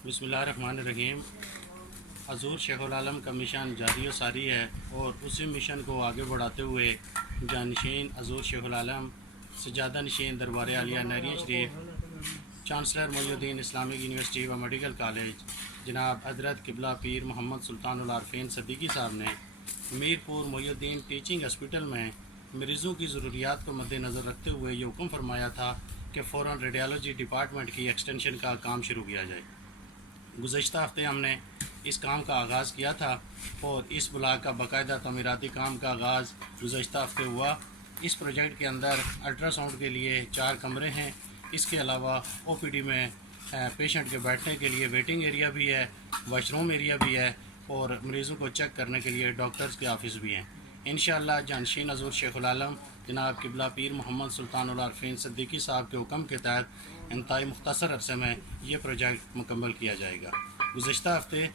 बिस्मिल्लाहिर्रहमानिर्रहीम। हज़ूर शेखुल आलम का मिशन जारी व सारी है और उसी मिशन को आगे बढ़ाते हुए जानशीन हज़ूर शेखुल आलम सज्जादा नशीन दरबार आलिया नहरिया शरीफ चांसलर मोइनुद्दीन इस्लामिक यूनिवर्सिटी व मेडिकल कॉलेज जनाब हज़रत किबला पीर मोहम्मद सुल्तानुल आरफीन सिद्दीकी साहब ने मीरपुर मोइनुद्दीन टीचिंग हॉस्पिटल में मरीज़ों की ज़रूरियात को मद्देनज़र रखते हुए ये हुक्म फरमाया था कि फ़ौरन रेडियोलॉजी डिपार्टमेंट की एक्सटेंशन का काम शुरू किया जाए। गुज़श्ता हफ्ते हमने इस काम का आगाज़ किया था और इस ब्लॉक का बाकायदा तमीराती काम का आगाज़ गुज़श्ता हफ्ते हुआ। इस प्रोजेक्ट के अंदर अल्ट्रासाउंड के लिए 4 कमरे हैं। इसके अलावा ओपीडी में पेशेंट के बैठने के लिए वेटिंग एरिया भी है, वॉशरूम एरिया भी है और मरीज़ों को चेक करने के लिए डॉक्टर्स के ऑफिस भी हैं। इंशाअल्लाह जानशीन हज़ूर शेखुल आलम जनाब किबला पीर मोहम्मद सुल्तानुल आरफीन सिद्दीकी साहब के हुक्म के तहत इंतहाई मुख्तसर अरसे में ये प्रोजेक्ट मुकम्मल किया जाएगा। गुज़श्ता हफ्ते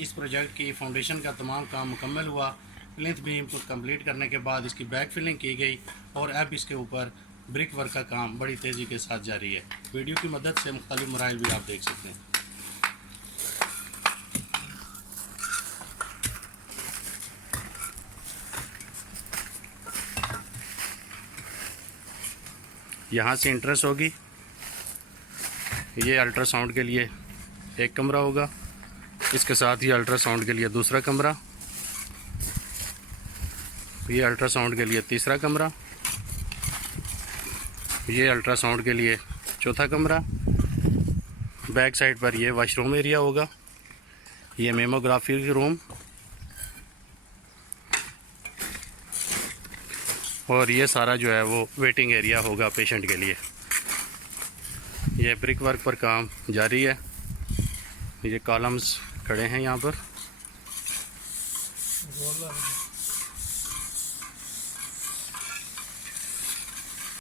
इस प्रोजेक्ट की फाउंडेशन का तमाम काम मुकम्मल हुआ। प्लिंथ बीम को कंप्लीट करने के बाद इसकी बैक फिलिंग की गई और अब इसके ऊपर ब्रिक वर्क का काम बड़ी तेज़ी के साथ जारी है। वीडियो की मदद से मुख्तलिफ मराइल भी आप देख सकते हैं। यहाँ से इंट्रेंस होगी। ये अल्ट्रासाउंड के लिए एक कमरा होगा, इसके साथ ही अल्ट्रासाउंड के लिए दूसरा कमरा, ये अल्ट्रासाउंड के लिए तीसरा कमरा, ये अल्ट्रासाउंड के लिए चौथा कमरा। बैक साइड पर ये वॉशरूम एरिया होगा, ये मेमोग्राफी रूम और ये सारा जो है वो वेटिंग एरिया होगा पेशेंट के लिए। ये ब्रिक वर्क पर काम जारी है। ये कॉलम्स खड़े हैं यहाँ पर।